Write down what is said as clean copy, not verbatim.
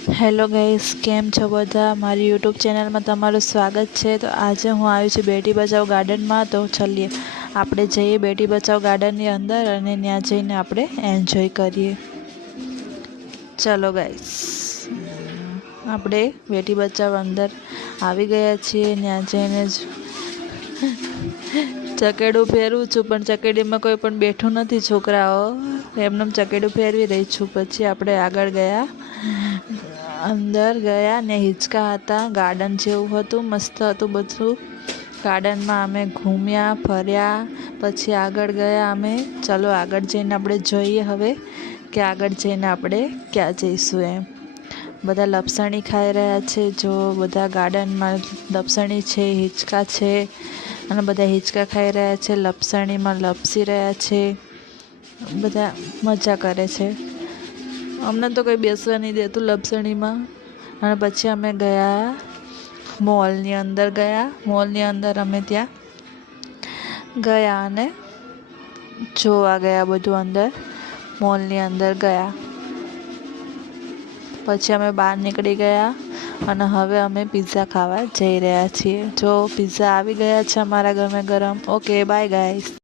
Hello guys, કેમ છો બધા? મારી યુટ્યુબ ચેનલમાં તમારું સ્વાગત છે। તો આજે હું આવી છું બેટી બચાવો ગાર્ડનમાં। તો ચલીએ આપણે જઈએ બેટી બચાવો ગાર્ડનની અંદર અને ત્યાં જઈને આપણે એન્જોય કરીએ। ચલો ગાઈસ, આપણે બેટી બચાવો અંદર આવી ગયા છીએ। ત્યાં જઈને ચકેડું ફેરવું છું, પણ ચકેડીમાં કોઈ પણ બેઠું નથી। છોકરાઓ એમને ચકેડું ફેરવી રહી છું। પછી આપણે આગળ ગયા, અંદર ગયા ને હિંચકા હતા, ગાર્ડન જેવું હતું, મસ્ત હતું બધું। ગાર્ડનમાં અમે ઘૂમ્યા ફર્યા, પછી આગળ ગયા અમે। ચલો આગળ જઈને આપણે જોઈએ હવે કે આગળ જઈને આપણે ક્યાં જઈશું એમ। બધા લપસણી ખાઈ રહ્યા છે। જો બધા ગાર્ડનમાં લપસણી છે, હિંચકા છે અને બધા હિંચકા ખાઈ રહ્યા છે, લપસણીમાં લપસી રહ્યા છે, બધા મજા કરે છે। અમને તો કોઈ બેસવા નહીં દેતું લપસણીમાં। અને પછી અમે ગયા મોલની અંદર મોલની અંદર અમે ત્યાં ગયા અને જોવા ગયા બધું અંદર મોલની અંદર ગયા। પછી અમે બહાર નીકળી ગયા અને હવે અમે પિઝા ખાવા જઈ રહ્યા છીએ। જો પિઝા આવી ગયા છે અમારા ગરમા ગરમ। Okay, bye guys.